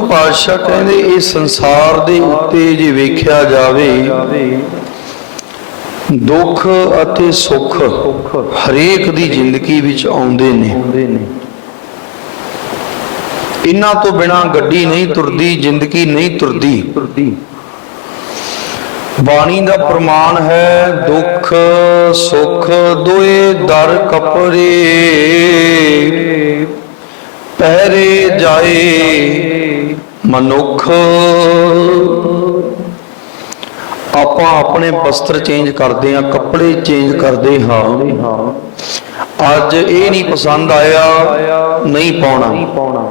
ਸਤਿਗੁਰੂ ਪਾਤਸ਼ਾਹ ਕਹਿੰਦੇ, ਇਹ ਸੰਸਾਰ ਦੇ ਉੱਤੇ ਜੇ ਵੇਖਿਆ ਜਾਵੇ, ਦੁੱਖ ਅਤੇ ਸੁੱਖ ਹਰੇਕ ਦੀ ਜ਼ਿੰਦਗੀ ਵਿੱਚ ਆਉਂਦੇ ਨੇ। ਇਹਨਾਂ ਤੋਂ ਬਿਨਾ ਗੱਡੀ ਨਹੀਂ ਤੁਰਦੀ, ਜ਼ਿੰਦਗੀ ਨਹੀਂ ਤੁਰਦੀ। ਬਾਣੀ ਦਾ ਪ੍ਰਮਾਣ ਹੈ, ਦੁੱਖ, ਸੁੱਖ ਦੋਏ ਦਰ ਕਪਰੇ, ਪਹਿਰੇ ਜਾਏ। ਮਨੁੱਖ, ਆਪਾਂ ਆਪਣੇ ਵਸਤਰ ਚੇਂਜ ਕਰਦੇ ਆ ਕੱਪੜੇ ਚੇਂਜ ਕਰਦੇ ਹਾਂ। ਅੱਜ ਇਹ ਨਹੀਂ ਪਸੰਦ ਆਇਆ, ਨਹੀਂ ਪਾਉਣਾ।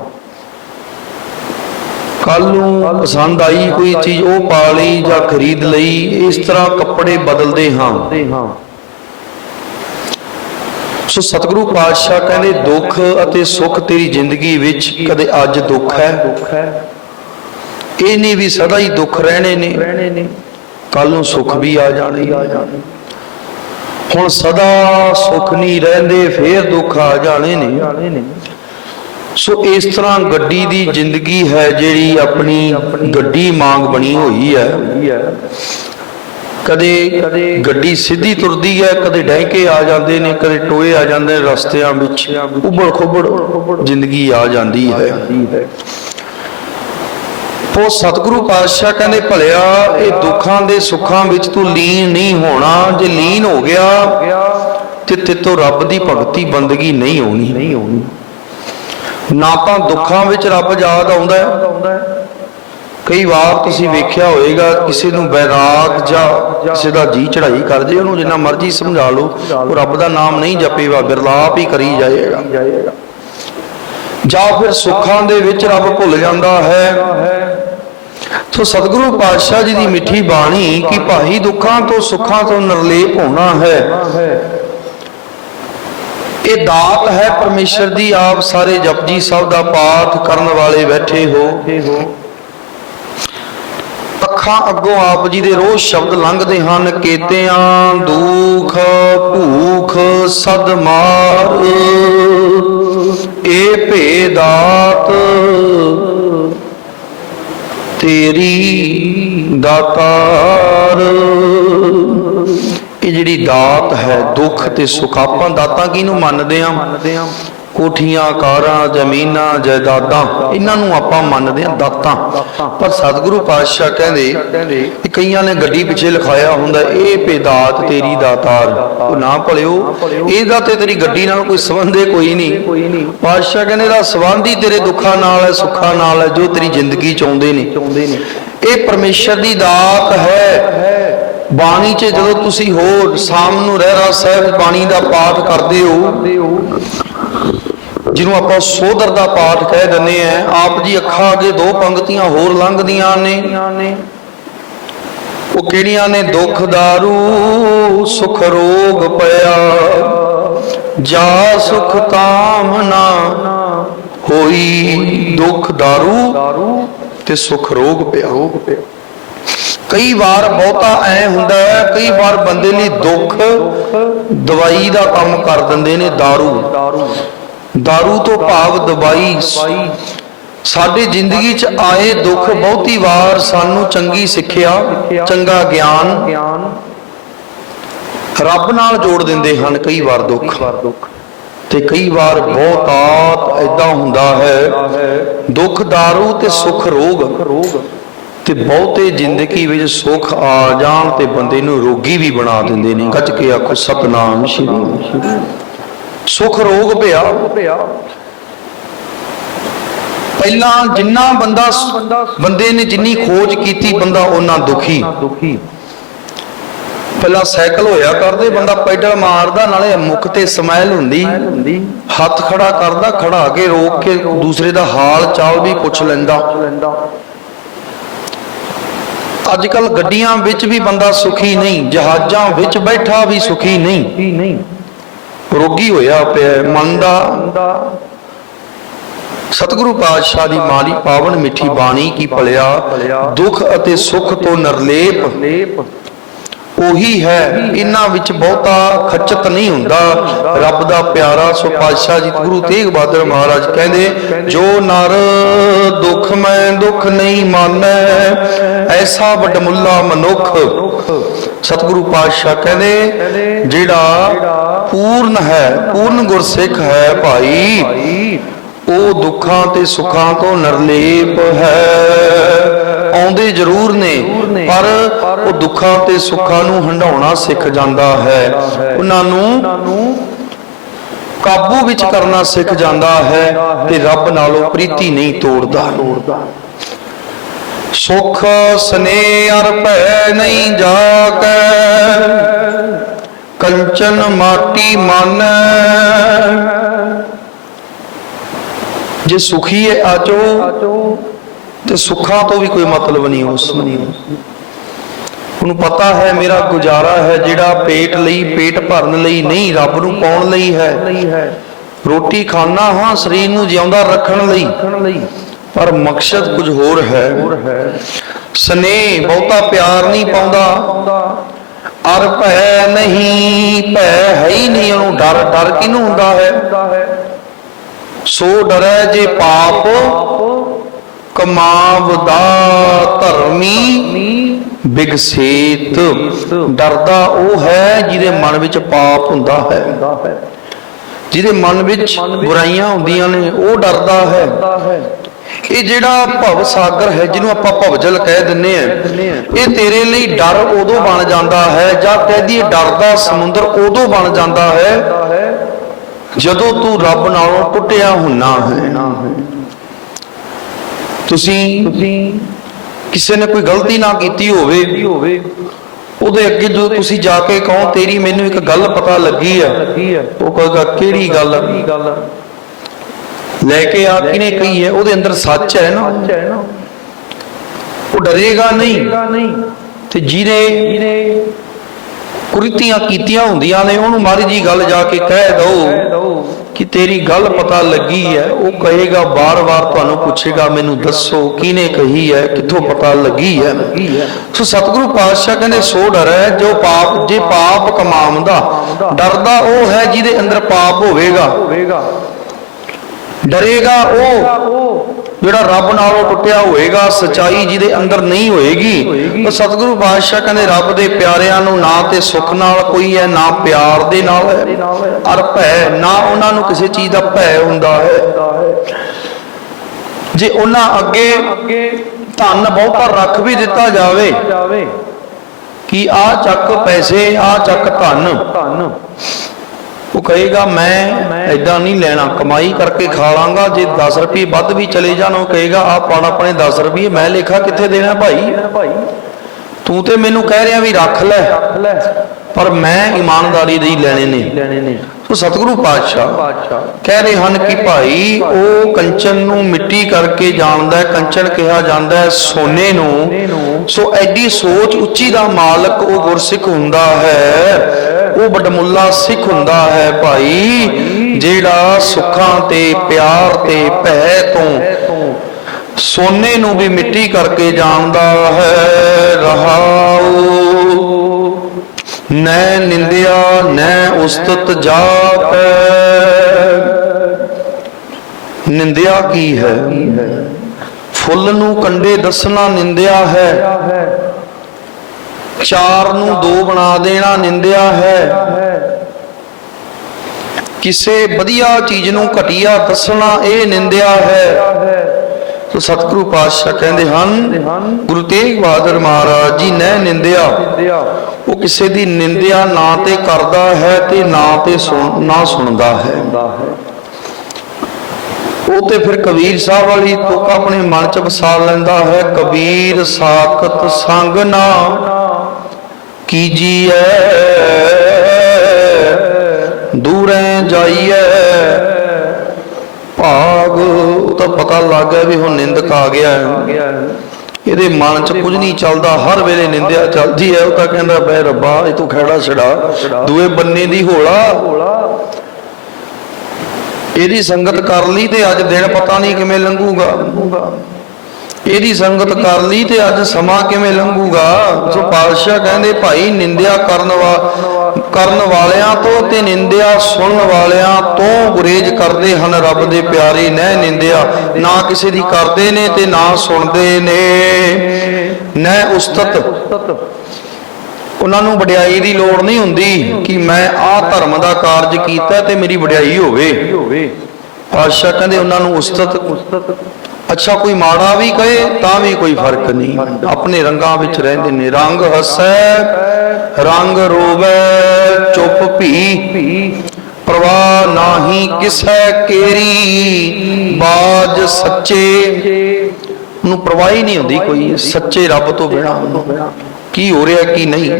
ਕੱਲ ਨੂੰ ਪਸੰਦ ਆਈ ਕੋਈ ਚੀਜ਼, ਉਹ ਪਾ ਲਈ ਜਾਂ ਖਰੀਦ ਲਈ, ਇਸ ਤਰ੍ਹਾਂ ਕੱਪੜੇ ਬਦਲਦੇ ਹਾਂ। ਸੋ ਸਤਿਗੁਰੂ ਪਾਤਸ਼ਾਹ ਕਹਿੰਦੇ, ਦੁੱਖ ਅਤੇ ਸੁੱਖ ਤੇਰੀ ਜ਼ਿੰਦਗੀ ਵਿੱਚ ਕਦੇ ਅੱਜ ਦੁੱਖ ਹੈ। ਇਹ ਨਹੀਂ ਵੀ ਸਦਾ ਹੀ ਦੁੱਖ ਰਹਿਣੇ ਨੇ। ਕੱਲ ਨੂੰ। ਸੁੱਖ ਵੀ ਆ ਜਾਣੇ। ਹੁਣ ਸਦਾ ਸੁੱਖ ਨਹੀਂ ਰਹਿੰਦੇ ਫੇਰ ਦੁੱਖ ਆ ਜਾਣੇ ਨੇ। ਸੋ ਇਸ ਤਰ੍ਹਾਂ ਗੱਡੀ ਦੀ ਜ਼ਿੰਦਗੀ ਹੈ ਜਿਹੜੀ ਆਪਣੀ ਗੱਡੀ ਮੰਗ ਬਣੀ ਹੋਈ ਹੈ। ਕਦੇ ਗੱਡੀ ਸਿੱਧੀ ਤੁਰਦੀ ਹੈ ਕਦੇ ਡੈਂਕੇ ਆ ਜਾਂਦੇ ਨੇ ਕਦੇ ਟੋਏ ਆ ਜਾਂਦੇ ਨੇ ਰਸਤਿਆਂ ਵਿੱਚ ਉਬੜ ਖੁਬੜ ਜ਼ਿੰਦਗੀ ਆ ਜਾਂਦੀ ਹੈ। ਉਹ ਸਤਿਗੁਰੂ ਪਾਤਸ਼ਾਹ ਕਹਿੰਦੇ, ਭਲਿਆ, ਇਹ ਦੁੱਖਾਂ ਦੇ ਸੁੱਖਾਂ ਵਿੱਚ ਤੂੰ ਲੀਨ ਨਹੀਂ ਹੋਣਾ। ਜੇ ਲੀਨ ਹੋ ਗਿਆ, ਤੇ ਤੇਤੋਂ ਰੱਬ ਦੀ ਭਗਤੀ ਬੰਦਗੀ ਨਹੀਂ ਹੋਣੀ ਨਾ ਤਾਂ ਦੁੱਖਾਂ ਵਿੱਚ ਰੱਬ ਯਾਦ ਆਉਂਦਾ ਹੈ। ਕਈ ਵਾਰ ਤੁਸੀਂ ਵੇਖਿਆ ਹੋਵੇਗਾ, ਕਿਸੇ ਨੂੰ ਬੈਰਾਗ ਜਾਂ ਕਿਸੇ ਦਾ ਜੀ ਚੜਾਈ ਕਰ ਜੇ, ਉਹਨੂੰ ਜਿੰਨਾ ਮਰਜ਼ੀ ਸਮਝਾ ਲਓ, ਉਹ ਰੱਬ ਦਾ ਨਾਮ ਨਹੀਂ ਜਪੇਗਾ, ਬਿਰਲਾਪ ਹੀ ਕਰੀ ਜਾਏਗਾ। ਜਾਂ ਫਿਰ ਸੁੱਖਾਂ ਦੇ ਵਿੱਚ ਰੱਬ ਭੁੱਲ ਜਾਂਦਾ ਹੈ। ਸੋ ਸਤਿਗੁਰੂ ਪਾਤਸ਼ਾਹ ਜੀ ਦੀ ਮਿੱਠੀ ਬਾਣੀ ਕਿ ਭਾਈ ਦੁੱਖਾਂ ਤੋਂ ਸੁੱਖਾਂ ਤੋਂ ਨਿਰਲੇਪ ਹੋਣਾ ਹੈ। ਇਹ ਦਾਤ ਹੈ ਪਰਮੇਸ਼ਰ ਦੀ, ਆਪ ਸਾਰੇ ਜਪਜੀ ਸਾਹਿਬ ਦਾ ਪਾਠ ਕਰਨ ਵਾਲੇ ਬੈਠੇ ਹੋ। ਅੱਖਾਂ ਅੱਗੋਂ ਆਪ ਜੀ ਦੇ ਰੋਜ਼ ਸ਼ਬਦ ਲੰਘਦੇ ਹਨ, ਕੇਤਿਆਂ ਦੁੱਖ ਭੂਖ ਸਦ ਮਾਰ। ਇਹ ਭੇਦਾਤ, ਤੇਰੀ ਦਾਤਾਰ। ਇਹ ਜਿਹੜੀ ਦਾਤ ਹੈ, ਦੁੱਖ ਤੇ ਸੁਖਾਪਾਂ ਦਾਤਾਂ ਕਿਹਨੂੰ ਮੰਨਦੇ ਆ? ਕੋਠੀਆਂ, ਕਾਰਾਂ, ਜ਼ਮੀਨਾਂ, ਜਾਇਦਾਦਾਂ, ਇਹਨਾਂ ਨੂੰ ਆਪਾਂ ਮੰਨਦੇ ਆ ਦਾਤਾਂ। ਪਰ ਸਤਿਗੁਰੂ ਪਾਤਸ਼ਾਹ ਕਹਿੰਦੇ ਕਿ ਕਈਆਂ ਨੇ ਗੱਡੀ ਪਿੱਛੇ ਲਿਖਾਇਆ ਹੁੰਦਾ, ਇਹ ਪੇਦਾਤ ਤੇਰੀ ਦਾਤਾਰ। ਉਹ ਨਾ ਭਲਿਓ, ਇਹਦਾ ਤੇ ਤੇਰੀ ਗੱਡੀ ਨਾਲ ਕੋਈ ਸੰਬੰਧ ਹੈ ਕੋਈ ਨਹੀਂ। ਪਾਤਸ਼ਾਹ ਕਹਿੰਦੇ ਦਾ ਸੰਬੰਧ ਹੀ ਤੇਰੇ ਦੁੱਖਾਂ ਨਾਲ ਹੈ, ਸੁੱਖਾਂ ਨਾਲ ਹੈ, ਜੋ ਤੇਰੀ ਜ਼ਿੰਦਗੀ ਚ ਆਉਂਦੇ ਨੇ। ਇਹ ਪਰਮੇਸ਼ਰ ਦੀ ਦਾਤ ਹੈ। ਬਾਣੀ 'ਚ ਜਦੋਂ ਤੁਸੀਂ ਹੋਰ ਸ਼ਾਮ ਨੂੰ ਰਹਿਰਾ ਸਾਹਿਬ ਬਾਣੀ ਦਾ ਪਾਠ ਕਰਦੇ ਹੋ ਜਿਹਨੂੰ ਆਪਾਂ ਸੋਦਰ ਦਾ ਪਾਠ ਕਹਿ ਦਿੰਦੇ ਆ, ਆਪ ਜੀ ਅੱਖਾਂ ਅੱਗੇ ਦੋ ਪੰਕਤੀਆਂ ਹੋਰ ਲੰਘਦੀਆਂ ਨੇ। ਉਹ ਕਿਹੜੀਆਂ ਨੇ? ਦੁੱਖ ਦਾਰੂ, ਸੁਖ ਰੋਗ ਪਿਆ। ਜਾ ਸੁਖ ਕਾਮਨਾ ਹੋਈ ਦੁੱਖ ਦਾਰੂ ਤੇ ਸੁਖ ਰੋਗ ਪਿਆ। ਕਈ ਵਾਰ ਬਹੁਤਾ ਐ ਹੁੰਦਾ ਹੈ ਕਈ ਵਾਰ ਬੰਦੇ ਲਈ ਦੁੱਖ ਦਵਾਈ ਦਾ ਕੰਮ ਕਰ ਦਿੰਦੇ ਨੇ दारू दारू ਤੋਂ ਭਾਵ ਦਵਾਈ ਸਾਡੇ ਜ਼ਿੰਦਗੀ 'ਚ ਆਏ ਦੁੱਖ ਬਹੁਤੀ ਵਾਰ ਸਾਨੂੰ ਚੰਗੀ ਸਿੱਖਿਆ ਚੰਗਾ ਗਿਆਨ ਰੱਬ ਨਾਲ ਜੋੜ ਦਿੰਦੇ ਹਨ ਕਈ ਵਾਰ ਦੁੱਖ ਤੇ ਕਈ ਵਾਰ ਬਹੁਤਾਤ ਐਦਾਂ ਹੁੰਦਾ ਹੈ ਦੁੱਖ दारू ਤੇ ਸੁਖ ਰੋਗ ਤੇ ਬਹੁਤੇ ਜ਼ਿੰਦਗੀ ਵਿੱਚ ਸੁੱਖ ਆ ਜਾਣ ਤੇ ਬੰਦੇ ਨੂੰ ਰੋਗੀ ਵੀ ਬਣਾ ਦਿੰਦੇ ਨੇ। ਗੱਜ ਕੇ ਆਖੋ, ਸਤਨਾਮ ਸ਼੍ਰੀ ਸੁਖ ਰੋਗ ਭਿਆ ਪਹਿਲਾਂ ਜਿੰਨਾ ਬੰਦਾ ਬੰਦੇ ਨੇ ਜਿੰਨੀ ਖੋਜ ਕੀਤੀ, ਬੰਦਾ ਉਹਨਾਂ ਦੁਖੀ। ਪਹਿਲਾਂ ਸਾਈਕਲ ਹੋਇਆ ਕਰਦੇ, ਬੰਦਾ ਪੈਡਲ ਮਾਰਦਾ, ਨਾਲੇ ਮੁਖ ਤੇ ਸਮੈਲ ਹੁੰਦੀ। ਹੱਥ ਖੜਾ ਕਰਦਾ, ਖੜਾ ਕੇ ਰੋਕ ਕੇ ਦੂਸਰੇ ਦਾ ਹਾਲ ਚਾਲ ਵੀ ਪੁੱਛ ਲੈਂਦਾ। ਅੱਜ ਕੱਲ ਗੱਡੀਆਂ ਵਿੱਚ ਵੀ ਬੰਦਾ ਸੁਖੀ ਨਹੀਂ ਜਹਾਜ਼ਾਂ ਵਿੱਚ ਬੈਠਾ ਵੀ ਸੁਖੀ ਨਹੀਂ। ਰੋਗੀ ਹੋਇਆ ਪਿਆ ਹੈ, ਮਨ ਦਾ। ਸਤਿਗੁਰੂ ਪਾਤਸ਼ਾਹ ਦੀ ਮਾਲੀ ਪਾਵਨ ਮਿੱਠੀ ਬਾਣੀ ਕੀ ਭਲਿਆ ਦੁੱਖ ਅਤੇ ਸੁੱਖ ਤੋਂ ਨਿਰਲੇਪ। ਉਹੀ ਹੈ। ਇਹਨਾਂ ਵਿੱਚ ਬਹੁਤਾ ਖਚਤ ਨਹੀਂ ਹੁੰਦਾ। ਰੱਬ ਦਾ ਪਿਆਰਾ, ਸੋ ਪਾਤਸ਼ਾਹ ਜੀ ਗੁਰੂ ਤੇਗ ਬਹਾਦਰ ਮਹਾਰਾਜ ਕਹਿੰਦੇ, ਜੋ ਨਰ ਦੁੱਖ ਮੈਂ ਦੁੱਖ ਨਹੀਂ ਮਾਨੈ, ਐਸਾ ਵੱਡਮੁੱਲਾ ਮਨੁੱਖ। ਸਤਿਗੁਰੂ ਪਾਤਸ਼ਾਹ ਕਹਿੰਦੇ, ਜਿਹੜਾ ਪੂਰਨ ਹੈ, ਪੂਰਨ ਗੁਰਸਿੱਖ ਹੈ ਭਾਈ, ਉਹ ਦੁੱਖਾਂ ਤੇ ਸੁੱਖਾਂ ਤੋਂ ਨਿਰਲੇਪ ਹੈ। ਆਉਂਦੇ ਜ਼ਰੂਰ ਨੇ ਪਰ ਉਹ ਦੁੱਖਾਂ ਤੇ ਸੁੱਖਾਂ ਨੂੰ ਹੰਡਾਉਣਾ ਸਿੱਖ ਜਾਂਦਾ ਹੈ। ਉਹਨਾਂ ਨੂੰ ਕਾਬੂ ਵਿੱਚ ਕਰਨਾ ਸਿੱਖ ਜਾਂਦਾ ਹੈ ਤੇ ਰੱਬ ਨਾਲੋਂ ਪ੍ਰੀਤੀ ਨਹੀਂ ਤੋੜਦਾ। ਸੁਖ ਸਨੇ ਅਰ ਭੈ ਨਹੀਂ ਜਾਕੈ ਕੰਚਨ ਮਾਟੀ ਮਨ। ਜੇ ਸੁਖੀ ਹੈ ਆਜੋ ਤੇ ਸੁੱਖਾਂ ਤੋਂ ਵੀ ਕੋਈ ਮਤਲਬ ਨਹੀਂ ਉਸ ਨੂੰ। ਉਹਨੂੰ ਪਤਾ ਹੈ ਮੇਰਾ ਗੁਜ਼ਾਰਾ ਹੈ ਜਿਹੜਾ ਪੇਟ ਲਈ, ਪੇਟ ਭਰਨ ਲਈ ਨਹੀਂ, ਰੱਬ ਨੂੰ ਪਾਉਣ ਲਈ ਹੈ। ਰੋਟੀ ਖਾਣਾ ਹਾਂ, ਸਰੀਰ ਨੂੰ ਜਿਉਂਦਾ ਰੱਖਣ ਲਈ। ਪਰ ਮਕਸਦ ਕੁਝ ਹੋਰ ਹੈ। ਸਨੇਹ ਬਹੁਤਾ ਪਿਆਰ ਨਹੀਂ ਪਾਉਂਦਾ। ਅਰ ਭੈ ਨਹੀਂ, ਭੈ ਹੈ ਹੀ ਨਹੀਂ ਉਹਨੂੰ। ਡਰ ਡਰ ਕਿਹਨੂੰ ਹੁੰਦਾ ਹੈ? ਸੋ ਡਰੈ ਜੇ ਪਾਪ ਕਮਾਵਦਾ ਧਰਮੀ ਬਿਗਸੇਤ। ਡਰਦਾ ਉਹ ਹੈ ਜਿਹਦੇ ਮਨ ਵਿੱਚ ਪਾਪ ਹੁੰਦਾ ਹੈ। ਜਿਹਦੇ ਮਨ ਵਿੱਚ ਬੁਰਾਈਆਂ ਹੁੰਦੀਆਂ ਨੇ ਉਹ ਡਰਦਾ ਹੈ। ਇਹ ਜਿਹੜਾ ਭਵ ਸਾਗਰ ਹੈ ਜਿਹਨੂੰ ਆਪਾਂ ਭਵਜਲ ਕਹਿ ਦਿੰਨੇ ਆ ਇਹ ਤੇਰੇ ਲਈ ਡਰ ਉਦੋਂ ਬਣ ਜਾਂਦਾ ਹੈ ਜਾਂ ਕਹਿ ਦਈਏ ਡਰ ਦਾ ਸਮੁੰਦਰ ਉਦੋਂ ਬਣ ਜਾਂਦਾ ਹੈ ਜਦੋਂ ਤੂੰ ਰੱਬ ਨਾਲੋਂ ਟੁੱਟਿਆ ਹੁੰਨਾ ਹੈ। ਤੁਸੀਂ ਕਿਸੇ ਨੇ ਕੋਈ ਗਲਤੀ ਨਾ ਕੀਤੀ ਹੋਵੇ, ਉਹਦੇ ਅੱਗੇ ਜੋ ਤੁਸੀਂ ਜਾ ਕੇ ਕਹੋ, ਤੇਰੀ ਮੈਨੂੰ ਇੱਕ ਗੱਲ ਪਤਾ ਲੱਗੀ ਹੈ ਉਹ ਕਹੇਗਾ, ਕਿਹੜੀ ਗੱਲ ਲੈ ਕੇ ਆ ਕਿਨੇ ਕਹੀ ਹੈ? ਉਹਦੇ ਅੰਦਰ ਸੱਚ ਹੈ ਨਾ। ਉਹ ਡਰੇਗਾ ਨਹੀਂ। ਤੇ ਜਿਹਨੇ ਕੁਰੀਤੀਆਂ ਕੀਤੀਆਂ ਹੁੰਦੀਆਂ ਨੇ, ਉਹਨੂੰ ਮਾੜੀ ਜੀ ਗੱਲ ਜਾ ਕੇ ਕਹਿ ਦੋ ਕਿ ਤੇਰੀ ਗੱਲ ਪਤਾ ਲੱਗੀ ਹੈ, ਉਹ ਕਹੇਗਾ ਬਾਰ-ਬਾਰ ਤੁਹਾਨੂੰ ਪੁੱਛੇਗਾ, ਮੈਨੂੰ ਦੱਸੋ, ਕਿਹਨੇ ਕਹੀ ਹੈ, ਕਿੱਥੋਂ ਪਤਾ ਲੱਗੀ ਹੈ? ਸੋ ਸਤਿਗੁਰੂ ਪਾਤਸ਼ਾਹ ਕਹਿੰਦੇ, ਸੋ ਡਰ ਹੈ, ਜੋ ਪਾਪ, ਜੇ ਪਾਪ ਕਮਾਉਂਦਾ, ਡਰਦਾ ਉਹ ਹੈ ਜਿਹਦੇ ਅੰਦਰ ਪਾਪ ਹੋਵੇਗਾ। ਡਰੇਗਾ ਉਹ ਜਿਹੜਾ ਰੱਬ ਨਾਲੋਂ ਟੁੱਟਿਆ ਹੋਏਗਾ ਸਚਾਈ ਜਿਹਦੇ ਅੰਦਰ ਨਹੀਂ ਹੋਏਗੀ ਉਹ ਸਤਿਗੁਰੂ ਪਾਤਸ਼ਾਹ ਕਹਿੰਦੇ ਰੱਬ ਦੇ ਪਿਆਰਿਆਂ ਨੂੰ ਨਾ ਤੇ ਸੁੱਖ ਨਾਲ ਕੋਈ ਹੈ ਨਾ ਪਿਆਰ ਦੇ ਨਾਲ ਹੈ ਅਰ ਭੈ ਨਾ ਉਹਨਾਂ ਨੂੰ ਕਿਸੇ ਚੀਜ਼ ਦਾ ਭੈ ਹੁੰਦਾ ਹੈ। ਜੇ ਉਹਨਾਂ ਅੱਗੇ ਧਨ ਬਹੁਤਾ ਰੱਖ ਵੀ ਦਿੱਤਾ ਜਾਵੇ ਕਿ ਆ ਚੱਕ ਪੈਸੇ ਆ ਚੱਕ ਧਨ। ਉਹ ਕਹੇਗਾ, ਮੈਂ ਐਦਾਂ ਨਹੀਂ ਲੈਣਾ, ਕਮਾਈ ਕਰਕੇ ਖਾ ਲਾਂਗਾ, ਜੇ 10 ਰੁਪਏ ਵੱਧ ਵੀ ਚਲੇ ਜਾਣ, ਉਹ ਕਹੇਗਾ ਆ ਪਾਣ ਆਪਣੇ 10 ਰੁਪਏ, ਮੈਂ ਲੇਖਾ ਕਿੱਥੇ ਦੇਣਾ ਭਾਈ? ਤੂੰ ਤੇ ਮੈਨੂੰ ਕਹਿ ਰਿਹਾ ਵੀ ਰੱਖ ਲੈ, ਪਰ ਮੈਂ ਇਮਾਨਦਾਰੀ ਦੇ ਹੀ ਲੈਣੇ ਨੇ। ਸੋ ਸਤਿਗੁਰੂ ਪਾਤਸ਼ਾਹ ਕਹਿ ਰਹੇ ਹਨ ਕਿ ਭਾਈ, ਉਹ ਕੰਚਨ ਨੂੰ ਮਿੱਟੀ ਕਰਕੇ ਜਾਣਦਾ ਹੈ, ਕੰਚਨ ਕਿਹਾ ਜਾਂਦਾ ਹੈ, ਸੋਨੇ ਨੂੰ। ਸੋ ਐਡੀ ਸੋਚ ਉੱਚੀ ਦਾ ਮਾਲਕ ਉਹ ਗੁਰਸਿੱਖ ਹੁੰਦਾ ਹੈ, ਉਹ ਬਡਮੁੱਲਾ ਸਿੱਖ ਹੁੰਦਾ ਹੈ ਭਾਈ, ਜਿਹੜਾ ਸੁੱਖਾਂ ਤੇ, ਪਿਆਰ ਤੇ, ਭੈ ਤੋਂ ਸੋਨੇ ਨੂੰ ਵੀ ਮਿੱਟੀ ਕਰਕੇ ਜਾਣਦਾ ਹੈ ਰਹਾਉ ਨੈ ਨਿੰਦਿਆ, ਨੈ ਉਸਤਤ ਜਾਪੈ। ਨਿੰਦਿਆ ਕੀ ਹੈ? ਫੁੱਲ ਨੂੰ ਕੰਡੇ ਦੱਸਣਾ ਨਿੰਦਿਆ ਹੈ। ਚਾਰ ਨੂੰ ਦੋ ਬਣਾ ਦੇਣਾ ਨਿੰਦਿਆ ਹੈ। ਕਿਸੇ ਵਧੀਆ ਚੀਜ਼ ਨੂੰ ਘਟੀਆ ਦੱਸਣਾ ਇਹ ਨਿੰਦਿਆ ਹੈ। ਸੋ ਸਤਿਗੁਰੂ ਪਾਤਸ਼ਾਹ ਕਹਿੰਦੇ ਹਨ, ਗੁਰੂ ਤੇਗ ਬਹਾਦਰ ਮਹਾਰਾਜ ਜੀ ਨੇ ਨਿੰਦਿਆ। ਉਹ ਕਿਸੇ ਦੀ ਨਿੰਦਿਆ ਨਾ ਤੇ ਕਰਦਾ ਹੈ ਤੇ ਨਾ ਤੇ ਨਾ ਸੁਣਦਾ ਹੈ। ਉਹ ਤੇ ਫਿਰ ਕਬੀਰ ਸਾਹਿਬ ਵਾਲੀ ਤੁਕ ਆਪਣੇ ਮਨ ਚ ਵਸਾ ਲੈਂਦਾ ਹੈ, ਕਬੀਰ ਸਾਖਤ ਸੰਗ ਨਾ ਕੀਜੀਐ, ਦੂਰੇ ਜਾਈਐ ਪਤਾ ਲੱਗ ਗਿਆ ਵੀ ਹੁਣ ਨਿੰਦਕ ਆ ਗਿਆ ਇਹਦੇ ਮਨ 'ਚ ਕੁਝ ਨਹੀਂ ਚੱਲਦਾ, ਹਰ ਵੇਲੇ ਨਿੰਦਿਆ ਚੱਲਦੀ ਹੈ। ਉਹ ਤਾਂ ਕਹਿੰਦਾ ਬੈ ਰੱਬਾ, ਇਹ ਤੂੰ ਖੇੜਾ ਛੜਾ ਦੂਏ ਬੰਨੇ ਦੀ ਹੋਲਾ। ਇਹਦੀ ਸੰਗਤ ਕਰ ਲਈ ਤੇ ਅੱਜ ਦਿਨ ਪਤਾ ਨਹੀਂ ਕਿਵੇਂ ਲੰਘੂਗਾ। ਇਹਦੀ ਸੰਗਤ ਕਰ ਲਈ ਤੇ ਅੱਜ ਸਮਾਂ ਕਿਵੇਂ ਲੰਘੂਗਾ। ਸੋ ਪਾਤਸ਼ਾਹ ਕਹਿੰਦੇ, ਭਾਈ, ਨਿੰਦਿਆ ਕਰਨ ਵਾ ਕਰਨ ਵਾਲਿਆਂ ਤੋਂ ਤੇ ਨਿੰਦਿਆ ਸੁਣਨ ਵਾਲਿਆਂ ਤੋਂ ਗੁਰੇਜ ਕਰਦੇ ਹਨ। ਰੱਬ ਦੇ ਪਿਆਰੇ ਨਹਿ ਨਿੰਦਿਆ, ਨਾ ਕਿਸੇ ਦੀ ਕਰਦੇ ਨੇ ਤੇ ਨਾ ਸੁਣਦੇ ਨੇ। ਨਹਿ ਉਸਤਤ। ਉਹਨਾਂ ਨੂੰ ਵਡਿਆਈ ਦੀ ਲੋੜ ਨਹੀਂ ਹੁੰਦੀ ਕਿ ਮੈਂ ਆਹ ਧਰਮ ਦਾ ਕਾਰਜ ਕੀਤਾ ਤੇ ਮੇਰੀ ਵਡਿਆਈ ਹੋਵੇ। ਪਾਤਸ਼ਾਹ ਕਹਿੰਦੇ ਉਹਨਾਂ ਨੂੰ ਉਸਤਤ। ਅੱਛਾ, ਕੋਈ ਮਾੜਾ ਵੀ ਕਹੇ ਤਾਂ ਵੀ ਕੋਈ ਫ਼ਰਕ ਨਹੀਂ। ਆਪਣੇ ਰੰਗਾਂ ਵਿੱਚ ਰਹਿੰਦੇ ਨੇ। ਰੰਗ ਹੱਸੈ ਰੰਗ ਰੋਵੈ, ਚੁੱਪ ਭੀ। ਪ੍ਰਵਾਹ ਨਾਹੀ ਕਿਸੈ ਕੇਰੀ, ਬਾਜ ਸੱਚੇ। ਨੂੰ ਪਰਵਾਹ ਹੀ ਨਹੀਂ ਹੁੰਦੀ ਕੋਈ, ਸੱਚੇ ਰੱਬ ਤੋਂ ਬਿਨਾ। ਕੀ ਹੋ ਰਿਹਾ, ਕੀ ਨਹੀਂ।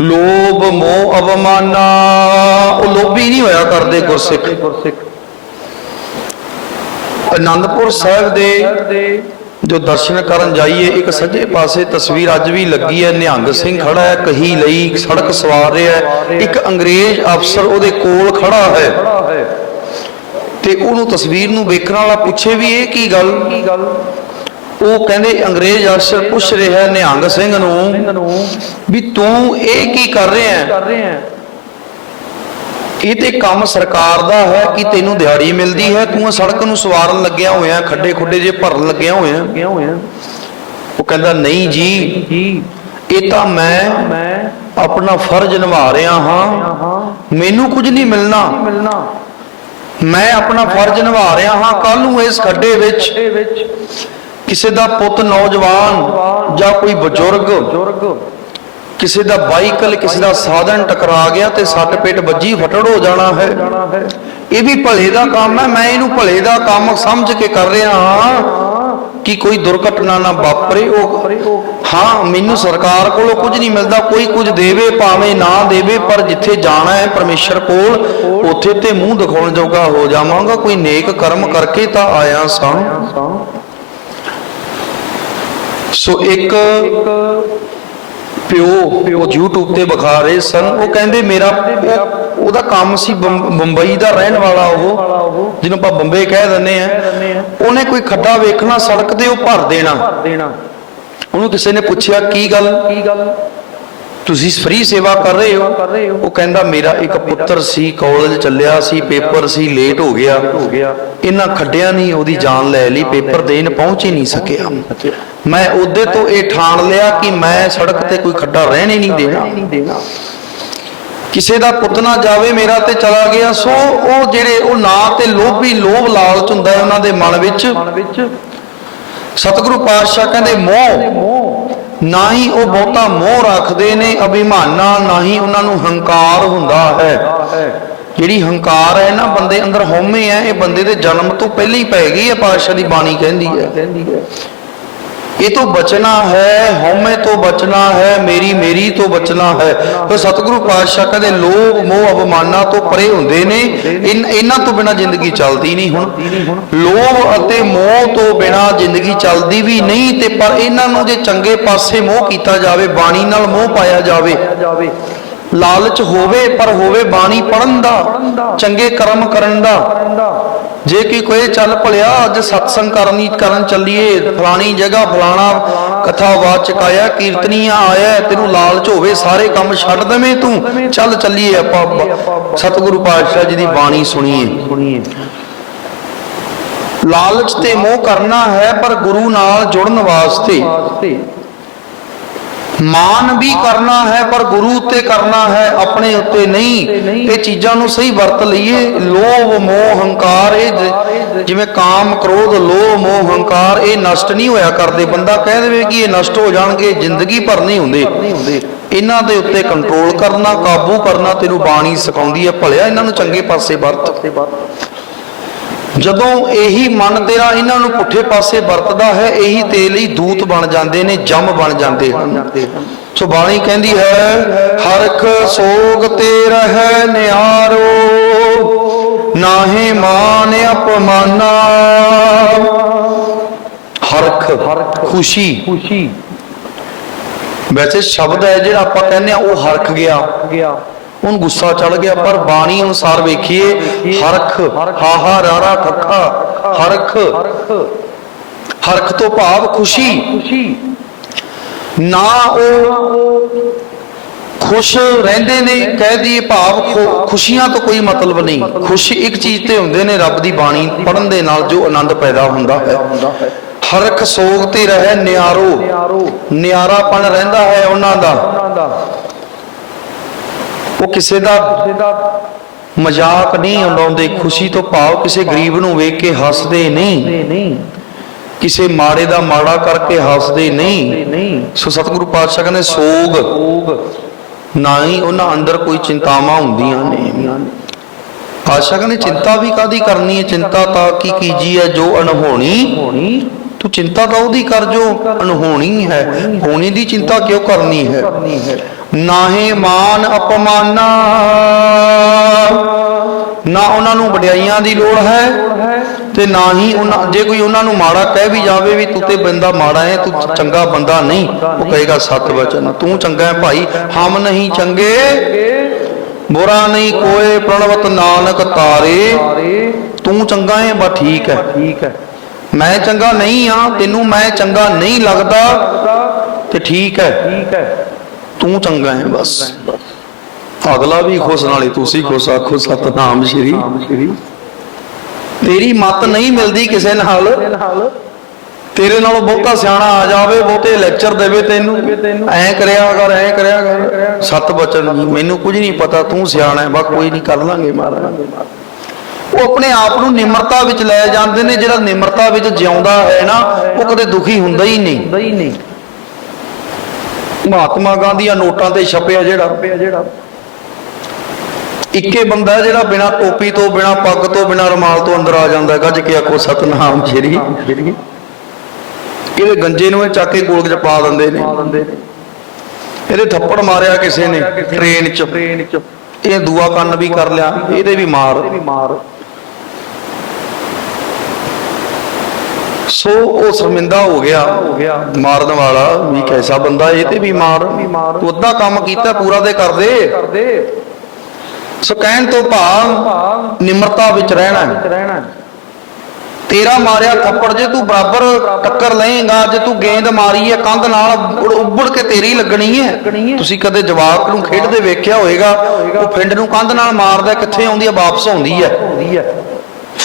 ਲੋਭ ਮੋਹ ਅਵਮਾਨਾ, ਉਹ ਲੋਭੀ ਨਹੀਂ ਹੋਇਆ ਕਰਦੇ ਗੁਰਸਿੱਖ। ਅਨੰਦਪੁਰ ਸਾਹਿਬ ਦੇ ਜੋ ਦਰਸ਼ਨ ਕਰਨ ਜਾਈਏ, ਇੱਕ ਸੱਜੇ ਪਾਸੇ ਤਸਵੀਰ ਅੱਜ ਵੀ ਲੱਗੀ ਹੈ। ਨਿਹੰਗ ਸਿੰਘ ਖੜਾ ਹੈ, ਕਹੀ ਲਈ ਸੜਕ ਸਵਾਰ ਰਿਹਾ ਹੈ। ਇੱਕ ਅੰਗਰੇਜ਼ ਅਫਸਰ ਉਹਦੇ ਕੋਲ ਖੜਾ ਹੈ। ਤੇ ਉਹਨੂੰ ਤਸਵੀਰ ਨੂੰ ਵੇਖਣ ਵਾਲਾ ਪੁੱਛੇ ਵੀ ਇਹ ਕੀ ਗੱਲ? ਉਹ ਕਹਿੰਦੇ, ਅੰਗਰੇਜ਼ ਅਫਸਰ ਪੁੱਛ ਰਿਹਾ ਨਿਹੰਗ ਸਿੰਘ ਨੂੰ ਵੀ ਤੂੰ ਇਹ ਕੀ ਕਰ ਰਿਹਾ ਹੈ? ਇਹ ਤੇ ਕੰਮ ਸਰਕਾਰ ਦਾ ਹੈ ਕਿ ਤੈਨੂੰ ਦਿਹਾੜੀ ਮਿਲਦੀ ਹੈ, ਤੂੰ ਸੜਕ ਨੂੰ ਸਵਾਰਨ ਲੱਗਿਆ ਹੋਇਆ ਖੱਡੇ ਖੁੱਡੇ ਜੇ ਭਰਨ ਲੱਗਿਆ ਹੋਇਆ ਉਹ ਕਹਿੰਦਾ, ਨਹੀਂ ਜੀ, ਇਹ ਤਾਂ ਮੈਂ ਆਪਣਾ ਫਰਜ਼ ਨਿਭਾ ਰਿਹਾ ਹਾਂ। ਮੈਨੂੰ ਕੁਝ ਨਹੀਂ ਮਿਲਣਾ। ਮੈਂ ਆਪਣਾ ਫਰਜ਼ ਨਿਭਾ ਰਿਹਾ ਹਾਂ। ਕੱਲ ਨੂੰ ਇਸ ਖੱਡੇ ਵਿੱਚ ਕਿਸੇ ਦਾ ਪੁੱਤ ਨੌਜਵਾਨ ਜਾਂ ਕੋਈ ਬਜ਼ੁਰਗ ਕਿਸੇ ਦਾ ਬਾਈਕਲ, ਕਿਸੇ ਦਾ ਸਾਧਨ ਟਕਰਾ ਗਿਆ ਤੇ ਸੱਟ ਪੇਟ ਵੱਜੀ, ਫਟੜ ਹੋ ਜਾਣਾ ਹੈ। ਇਹ ਵੀ ਭਲੇ ਦਾ ਕੰਮ ਹੈ, ਮੈਂ ਇਹਨੂੰ ਭਲੇ ਦਾ ਕੰਮ ਸਮਝ ਕੇ ਕਰ ਰਿਹਾ ਹਾਂ ਕਿ ਕੋਈ ਦੁਰਘਟਨਾ ਨਾ ਵਾਪਰੇ ਉਹ। ਹਾਂ, ਮੈਨੂੰ ਸਰਕਾਰ ਕੋਲੋਂ ਕੁਝ ਨਹੀਂ ਮਿਲਦਾ, ਕੋਈ ਕੁਝ ਦੇਵੇ ਭਾਵੇਂ ਨਾ ਦੇਵੇ, ਪਰ ਜਿੱਥੇ ਜਾਣਾ ਹੈ ਪਰਮੇਸ਼ਰ ਕੋਲ, ਉੱਥੇ ਤੇ ਮੂੰਹ ਦਿਖਾਉਣ ਜੋਗਾ ਹੋ ਜਾਵਾਂਗਾ। ਕੋਈ ਨੇਕ ਕਰਮ ਕਰਕੇ ਤਾਂ ਆਇਆ ਸਾਂ। ਸੋ ਇੱਕ ਪਿਓ ਉਹ YouTube ਤੇ ਵਿਖਾ ਰਹੇ ਸਨ। ਉਹ ਕਹਿੰਦੇ, ਮੇਰਾ ਉਹ- ਉਹਦਾ ਕੰਮ ਸੀ ਬੰਬਈ ਦਾ ਰਹਿਣ ਵਾਲਾ ਉਹ, ਜਿਹਨੂੰ ਆਪਾਂ ਬੰਬੇ ਕਹਿ ਦਿੰਦੇ ਆ ਉਹਨੇ ਕੋਈ ਖੱਡਾ ਵੇਖਣਾ, ਸੜਕ ਤੇ ਉਹ ਭਰ ਦੇਣਾ। ਉਹਨੂੰ ਕਿਸੇ ਨੇ ਪੁੱਛਿਆ ਕੀ ਗੱਲ ਕੀ ਗੱਲ? ਤੁਸੀਂ ਫ੍ਰੀ ਸੇਵਾ ਕਰ ਰਹੇ ਹੋ। ਉਹ ਕਹਿੰਦਾ, ਮੇਰਾ ਇੱਕ ਪੁੱਤਰ ਸੀ ਕਾਲਜ ਚੱਲਿਆ ਸੀ ਪੇਪਰ ਸੀ ਲੇਟ ਹੋ ਗਿਆ। ਇਹਨਾਂ ਖੱਡਿਆਂ ਨਹੀਂ, ਉਹਦੀ ਜਾਨ ਲੈ ਲਈ ਪੇਪਰ ਦੇਣ ਪਹੁੰਚ ਹੀ ਨਹੀਂ ਸਕਿਆ। ਮੈਂ ਉਹਦੇ ਤੋਂ ਇਹ ਠਾਣ ਲਿਆ ਕਿ ਮੈਂ ਸੜਕ ਤੇ ਕੋਈ ਖੱਡਾ ਰਹਿਣ ਹੀ ਨਹੀਂ ਦੇਣਾ। ਕਿਸੇ ਦਾ ਪੁੱਤ ਨਾ ਜਾਵੇ, ਮੇਰਾ ਤੇ ਚਲਾ ਗਿਆ। ਸੋ ਉਹ ਜਿਹੜੇ, ਉਹ ਨਾ ਤੇ ਲੋਭੀ ਲੋਭ ਲਾਲਚ ਹੁੰਦਾ ਉਹਨਾਂ ਦੇ ਮਨ ਵਿੱਚ। ਸਤਿਗੁਰੂ ਪਾਤਸ਼ਾਹ ਕਹਿੰਦੇ, ਮੋਹ ਨਾ ਹੀ ਉਹ ਬਹੁਤਾ ਮੋਹ ਰੱਖਦੇ ਨੇ, ਅਭਿਮਾਨਾਂ, ਨਾ ਹੀ ਉਹਨਾਂ ਨੂੰ ਹੰਕਾਰ ਹੁੰਦਾ ਹੈ। ਜਿਹੜੀ ਹੰਕਾਰ ਹੈ ਨਾ, ਬੰਦੇ ਅੰਦਰ ਹਉਮੈ ਹੈ, ਇਹ ਬੰਦੇ ਦੇ ਜਨਮ ਤੋਂ ਪਹਿਲਾਂ ਹੀ ਪੈ ਗਈ ਹੈ, ਪਾਤਸ਼ਾਹ ਦੀ ਬਾਣੀ ਕਹਿੰਦੀ ਹੈ। ਇਹ ਤੋਂ ਬਚਣਾ ਹੈ, ਹਉਮੈ ਤੋਂ ਬਚਣਾ ਹੈ, ਮੇਰੀ ਮੇਰੀ ਤੋਂ ਬਚਣਾ ਹੈ। ਫਿਰ ਸਤਿਗੁਰੂ ਪਾਤਸ਼ਾਹ ਕਹਿੰਦੇ, ਲੋਭ, ਮੋਹ ਅਭਮਾਨਾਂ ਤੋਂ ਪਰੇ ਹੁੰਦੇ ਨੇ। ਇਹਨਾਂ ਤੋਂ ਬਿਨਾ ਜ਼ਿੰਦਗੀ ਚੱਲਦੀ ਨਹੀਂ ਹੁਣ। ਲੋਭ ਅਤੇ ਮੋਹ ਤੋਂ ਬਿਨਾ ਜ਼ਿੰਦਗੀ ਚੱਲਦੀ ਵੀ ਨਹੀਂ ਤੇ ਪਰ ਇਹਨਾਂ ਨੂੰ ਜੇ ਚੰਗੇ ਪਾਸੇ ਮੋਹ ਕੀਤਾ ਜਾਵੇ, ਬਾਣੀ ਨਾਲ ਮੋਹ ਪਾਇਆ ਜਾਵੇ ਲਾਲਚ ਹੋਵੇ ਪਰ ਹੋਵੇ ਬਾਣੀ ਪੜਨ ਦਾ, ਚੰਗੇ ਕਰਮ ਕਰਨ ਦਾ। ਜੇ ਕਿ ਕੋਈ ਚੱਲ ਭਲਿਆ, ਅੱਜ ਸਤਸੰਗ ਕਰਨੀ ਕਰਨ ਚੱਲੀਏ, ਫਲਾਣੀ ਜਗ੍ਹਾ ਫਲਾਣਾ ਕਥਾ ਵਾਚਕ ਆਇਆ ਕੀਰਤਨੀਆ ਆਇਆ, ਤੈਨੂੰ ਲਾਲਚ ਹੋਵੇ, ਸਾਰੇ ਕੰਮ ਛੱਡ ਦਵੇਂ ਤੂੰ, ਚੱਲ ਚੱਲੀਏ ਆਪਾਂ ਸਤਿਗੁਰੂ ਪਾਤਸ਼ਾਹ ਜੀ ਦੀ ਬਾਣੀ ਸੁਣੀਏ। ਲਾਲਚ ਤੇ ਮੋਹ ਕਰਨਾ ਹੈ, ਪਰ ਗੁਰੂ ਨਾਲ ਜੁੜਨ ਵਾਸਤੇ ਮਾਨ ਵੀ ਕਰਨਾ ਹੈ, ਪਰ ਗੁਰੂ ਉੱਤੇ ਕਰਨਾ ਹੈ, ਆਪਣੇ ਉੱਤੇ ਨਹੀਂ। ਇਹ ਚੀਜ਼ਾਂ ਨੂੰ ਸਹੀ ਵਰਤ ਲਈਏ। ਲੋਭ, ਮੋਹ, ਹੰਕਾਰ, ਇਹ ਜਿਵੇਂ ਕਾਮ, ਕ੍ਰੋਧ, ਲੋਭ, ਮੋਹ, ਹੰਕਾਰ, ਇਹ ਨਸ਼ਟ ਨਹੀਂ ਹੋਇਆ ਕਰਦੇ। ਬੰਦਾ ਕਹਿ ਦੇਵੇ ਕਿ ਇਹ ਨਸ਼ਟ ਹੋ ਜਾਣਗੇ ਜ਼ਿੰਦਗੀ ਭਰ ਨਹੀਂ ਹੁੰਦੇ। ਇਹਨਾਂ ਦੇ ਉੱਤੇ ਕੰਟਰੋਲ ਕਰਨਾ, ਕਾਬੂ ਕਰਨਾ ਤੈਨੂੰ ਬਾਣੀ ਸਿਖਾਉਂਦੀ ਹੈ। ਭਲਿਆ ਇਹਨਾਂ ਨੂੰ ਚੰਗੇ ਪਾਸੇ ਵਰਤ। ਜਦੋਂ ਇਹੀ ਮਨ ਤੇਰਾ ਇਹਨਾਂ ਨੂੰ ਪੁੱਠੇ ਪਾਸੇ ਵਰਤਦਾ ਹੈ ਇਹੀ ਤੇਰੇ ਲਈ ਦੂਤ ਬਣ ਜਾਂਦੇ ਨੇ ਜੰਮ ਬਣ ਜਾਂਦੇ ਹਨ। ਸੋ ਬਾਣੀ ਕਹਿੰਦੀ ਹੈ ਹਰਖ ਸੋਗ ਤੇ ਰਹਿ ਨਿਆਰੋ ਨਾਹੇ ਮਾਨ ਅਪਮਾਨਾ। ਹਰਖ ਖੁਸ਼ੀ। ਖੁਸ਼ੀ। ਵੈਸੇ ਸ਼ਬਦ ਹੈ ਜਿਹੜਾ ਆਪਾਂ ਕਹਿੰਦੇ ਆ ਉਹ ਹਰਖ ਗਿਆ ਗਿਆ। ਉਹਨੂੰ ਗੁੱਸਾ ਚੜ ਗਿਆ, ਪਰ ਬਾਣੀ ਅਨੁਸਾਰ ਵੇਖੀਏ, ਹਰਖ, ਹਾਹਾ, ਰਾਰਾ, ਖੱਖਾ, ਹਰਖ। ਹਰਖ ਤੋਂ ਭਾਵ ਖੁਸ਼ੀ। ਨਾ ਉਹ ਖੁਸ਼ ਰਹਿੰਦੇ ਨੇ, ਕਹਿ ਦਈਏ ਭਾਵ ਖੁਸ਼ੀਆਂ ਤੋਂ ਕੋਈ ਮਤਲਬ ਨਹੀਂ। ਖੁਸ਼ ਇੱਕ ਚੀਜ਼ ਤੇ ਹੁੰਦੇ ਨੇ ਰੱਬ ਦੀ ਬਾਣੀ ਪੜਨ ਦੇ ਨਾਲ ਜੋ ਆਨੰਦ ਪੈਦਾ ਹੁੰਦਾ ਹੈ। ਹਰਖ ਸੋਗ ਤੇ ਰਹੇ, ਨਿਆਰੋ। ਨਿਆਰਾਪਣ ਰਹਿੰਦਾ ਹੈ ਉਹਨਾਂ ਦਾ। ਉਹ ਕਿਸੇ ਦਾ ਮਜ਼ਾਕ ਨਹੀਂ ਉਡਾਉਂਦੇ, ਖੁਸ਼ੀ ਤੋਂ ਭਾਵ ਕਿਸੇ ਗਰੀਬ ਨੂੰ ਵੇਖ ਕੇ ਹੱਸਦੇ ਨਹੀਂ। ਕਿਸੇ ਮਾੜੇ ਦਾ ਮਾੜਾ ਕਰਕੇ ਹੱਸਦੇ ਨਹੀਂ। ਸੋ ਸਤਿਗੁਰੂ ਪਾਤਸ਼ਾਹ ਕਹਿੰਦੇ, ਸੋਗ ਨਾ ਹੀ ਉਹਨਾਂ ਅੰਦਰ ਕੋਈ ਚਿੰਤਾਵਾਂ ਹੁੰਦੀਆਂ ਨੇ। ਪਾਤਸ਼ਾਹ ਕਹਿੰਦੇ, ਚਿੰਤਾ ਵੀ ਕਾਦੀ ਕਰਨੀ ਹੈ? ਚਿੰਤਾ ਤਾਂ ਕੀ ਕੀਜੀ ਹੈ? ਜੋ ਅਣਹੋਣੀ, ਤੂੰ ਚਿੰਤਾ ਤਾਂ ਉਹਦੀ ਕਰ ਜੋ। ਅਣਹੋਣੀ ਹੈ। ਹੋਣੀ ਦੀ ਚਿੰਤਾ ਕਿਉਂ ਕਰਨੀ ਹੈ? ਨਾਹੇ ਮਾਨ ਅਪਮਾਨਾ। ਨਾ ਉਹਨਾਂ ਨੂੰ ਵਡਿਆਈਆਂ ਦੀ ਲੋੜ ਹੈ ਤੇ ਨਾ ਹੀ ਜੇ ਕੋਈ ਉਹਨਾਂ ਨੂੰ ਮਾੜਾ ਕਹਿ ਵੀ ਜਾਵੇ ਵੀ ਤੂੰ ਤੇ ਬੰਦਾ ਮਾੜਾ ਹੈ, ਤੂੰ ਚੰਗਾ ਬੰਦਾ ਨਹੀਂ, ਉਹ ਕਹੇਗਾ ਸਤ ਵਚਨ। ਤੂੰ ਚੰਗਾ ਹੈ ਭਾਈ, ਹਮ ਨਹੀਂ ਚੰਗੇ, ਬੁਰਾ ਨਹੀਂ ਕੋਏ, ਪ੍ਰਣਵਤ ਨਾਨਕ ਤਾਰੇ। ਤੂੰ ਚੰਗਾ ਹੈ, ਬਸ ਠੀਕ ਹੈ। ਠੀਕ ਹੈ ਮੈਂ ਚੰਗਾ ਨਹੀਂ ਆ ਤੈਨੂੰ ਮੈਂ ਚੰਗਾ ਨਹੀਂ ਲੱਗਦਾ, ਤੇ ਠੀਕ ਹੈ ਠੀਕ ਹੈ। ਤੂੰ ਚੰਗਾ ਹੈ ਬਸ। ਅਗਲਾ ਵੀ ਖੁਸ਼ ਨਾਲੇ ਤੁਸੀਂ ਖੁਸ਼ ਆਖੋ, ਸਤਨਾਮ ਸ਼੍ਰੀ। ਤੇਰੀ ਮਤ ਨਹੀਂ ਮਿਲਦੀ ਕਿਸੇ ਨਾਲ। ਤੇਰੇ ਨਾਲੋਂ ਬਹੁਤਾ ਸਿਆਣਾ ਆ ਜਾਵੇ, ਬਹੁਤੇ ਲੈਕਚਰ ਦੇਵੇ ਤੈਨੂੰ। ਐਂ ਕਰਿਆ ਕਰ, ਐਂ ਕਰਿਆ ਕਰ। ਸਤ ਬਚਨ ਮੈਨੂੰ ਕੁਝ ਨਹੀਂ ਪਤਾ, ਤੂੰ ਸਿਆਣਾ ਹੈ ਬਾ ਕੋਈ ਨਹੀਂ, ਕਰ ਲਾਂਗੇ ਮਹਾਰਾਜ ਉਹ ਆਪਣੇ ਆਪ ਨੂੰ ਨਿਮਰਤਾ ਵਿੱਚ ਲੈ ਜਾਂਦੇ ਨੇ, ਜਿਹੜਾ ਨਿਮਰਤਾ ਵਿੱਚ ਜਿਉਂਦਾ ਹੈ ਨਾ, ਉਹ ਕਦੇ ਦੁਖੀ ਹੁੰਦਾ ਹੀ ਨਹੀਂ। ਮਹਾਤਮਾ ਗਾਂਧੀ ਆ ਨੋਟਾਂ ਤੇ ਛਪਿਆ ਜਿਹੜਾ। ਇੱਕੇ ਬੰਦਾ ਜਿਹੜਾ ਬਿਨਾ ਟੋਪੀ ਤੋਂ ਬਿਨਾ ਪੱਗ ਤੋਂ ਬਿਨਾ ਰੁਮਾਲ ਤੋਂ ਅੰਦਰ ਆ ਜਾਂਦਾ ਗੱਜ ਕੇ ਆਖੋ ਸਤਨਾਮ ਸ਼੍ਰੀ ਇਹਦੇ ਗੰਜੇ ਨੂੰ ਇਹ ਚੱਕ ਕੇ ਗੋਲਕ ਚ ਪਾ ਦਿੰਦੇ ਨੇ। ਇਹਦੇ ਥੱਪੜ ਮਾਰਿਆ ਕਿਸੇ ਨੇ ਟ੍ਰੇਨ ਚ। ਇਹ ਦੂਆ ਕੰਨ ਵੀ ਕਰ ਲਿਆ ਇਹਦੇ ਵੀ ਮਾਰ ਤੇ ਵੀ ਮਾਰ ਸੋ ਉਹ ਸ਼ਰਮਿੰਦਾ ਹੋ ਗਿਆ, ਮਾਰਨ ਵਾਲਾ ਵੀ ਕੈਸਾ ਬੰਦਾ ਇਹ ਤੇ ਵੀ ਮਾਰ। ਤੂੰ ਅੱਧਾ ਕੰਮ ਕੀਤਾ, ਪੂਰਾ ਤੇ ਕਰ ਦੇ। ਸੋ ਕਹਿਣ ਤੋਂ ਭਾਵ ਨਿਮਰਤਾ ਵਿੱਚ ਰਹਿਣਾ ਤੇਰਾ ਮਾਰਿਆ ਥੱਪੜ ਜੇ ਤੂੰ ਬਰਾਬਰ ਟੱਕਰ ਲਏਗਾ, ਜੇ ਤੂੰ ਗੇਂਦ ਮਾਰੀ ਹੈ, ਕੰਧ ਨਾਲ ਉੜ- ਉੱਬੜ ਕੇ ਤੇਰੀ ਲੱਗਣੀ ਹੈ। ਤੁਸੀਂ ਕਦੇ ਜਵਾਕ ਨੂੰ ਖੇਡਦੇ ਵੇਖਿਆ ਹੋਵੇਗਾ ਉਹ ਪਿੰਡ ਨੂੰ ਕੰਧ ਨਾਲ ਮਾਰਦਾ, ਕਿੱਥੇ ਆਉਂਦੀ ਹੈ, ਵਾਪਸ ਆਉਂਦੀ ਹੈ।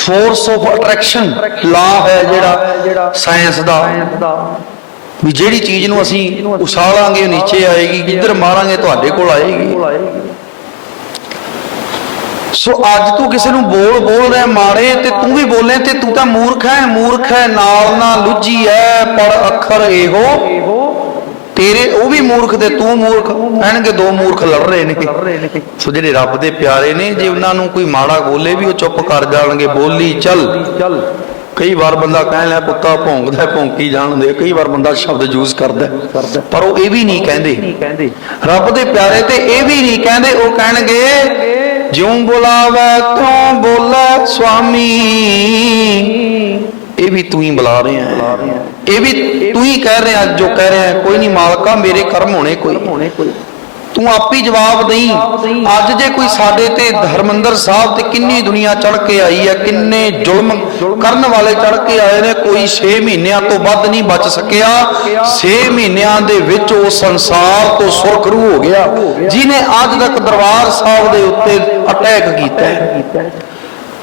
ਫੋਰਸ ਆਫ ਅਟਰੈਕਸ਼ਨ ਲਾ ਹੈ ਜਿਹੜਾ ਸਾਇੰਸ ਦਾ। ਵੀ ਜਿਹੜੀ ਚੀਜ਼ ਨੂੰ ਅਸੀਂ ਉਛਾਲਾਂਗੇ ਨੀਚੇ ਆਏਗੀ, ਜਿੱਧਰ ਮਾਰਾਂਗੇ, ਤੁਹਾਡੇ ਕੋਲ ਆਏਗੀ। ਸੋ ਅੱਜ ਤੂੰ ਕਿਸੇ ਨੂੰ ਬੋਲ ਬੋਲ ਰਿਹਾ ਮਾਰੇ ਤੇ ਤੂੰ ਵੀ ਬੋਲੇ, ਤੇ ਤੂੰ ਤਾਂ ਮੂਰਖ ਹੈ ਮੂਰਖ ਹੈ, ਨਾਲ ਨਾ ਲੁੱਜੀ ਹੈ, ਪਰ ਅੱਖਰ ਇਹੋ। ਤੇਰੇ ਉਹ ਵੀ ਮੂਰਖ ਤੇ ਤੂੰ ਮੂਰਖ। ਕਹਿਣਗੇ ਦੋ ਮੂਰਖ ਲੜ ਰਹੇ ਨੇ ਸੋ ਜਿਹੜੇ ਰੱਬ ਦੇ ਪਿਆਰੇ ਨੇ ਜੇ ਉਹਨਾਂ ਨੂੰ ਕੋਈ ਮਾੜਾ ਬੋਲੇ ਵੀ ਉਹ ਚੁੱਪ ਕਰ ਜਾਣਗੇ ਬੋਲੀ ਚੱਲ। ਕਈ ਵਾਰ ਬੰਦਾ ਕਹਿਣ ਲੈ ਪੁੱਤਾ ਭੌਂਕਦਾ ਭੌਂਕੀ ਜਾਣਦੇ ਕਈ ਵਾਰ ਬੰਦਾ ਸ਼ਬਦ ਯੂਜ਼ ਕਰਦਾ। ਪਰ ਉਹ ਇਹ ਵੀ ਨਹੀਂ ਕਹਿੰਦੇ। ਰੱਬ ਦੇ ਪਿਆਰੇ ਤੇ ਇਹ ਵੀ ਨਹੀਂ ਕਹਿੰਦੇ। ਉਹ ਕਹਿਣਗੇ ਜਿਉਂ ਬੁਲਾਵੇ ਤੂੰ ਬੋਲੇ ਸੁਆਮੀ। ਇਹ ਵੀ ਤੂੰ ਹੀ। ਬੁਲਾ ਰਿਹਾ ਹੈ। ਇਹ ਵੀ ਤੂੰ ਹੀ ਕਹਿ ਰਿਹਾ, ਜੋ ਕਹਿ ਰਿਹਾ, ਕੋਈ ਨਹੀਂ ਮਾਲਕਾ, ਮੇਰੇ ਕਰਮ ਹੋਣੇ ਕੋਈ। ਤੂੰ ਆਪ ਜਵਾਬ ਦੇਈ। ਅੱਜ ਜੇ ਕੋਈ ਸਾਡੇ ਤੇ ਧਰਮੰਦਰ ਸਾਹਿਬ ਤੇ ਕਿੰਨੀ ਦੁਨੀਆ ਚੜ ਕੇ ਆਈ ਹੈ, ਕਿੰਨੇ ਜ਼ੁਲਮ ਕਰਨ ਵਾਲੇ ਚੜ ਕੇ ਆਏ ਨੇ, ਕੋਈ 6 ਮਹੀਨਿਆਂ ਤੋਂ ਵੱਧ ਨਹੀਂ ਬਚ ਸਕਿਆ। 6 ਮਹੀਨਿਆਂ ਦੇ ਵਿੱਚ ਉਹ ਸੰਸਾਰ ਤੋਂ ਸੁਰਖਰੂ ਹੋ ਗਿਆ ਜਿਨੇ ਅੱਜ ਤੱਕ ਦਰਬਾਰ ਸਾਹਿਬ ਦੇ ਉੱਤੇ ਅਟੈਕ ਕੀਤਾ ਕੀਤਾ ਹੈ।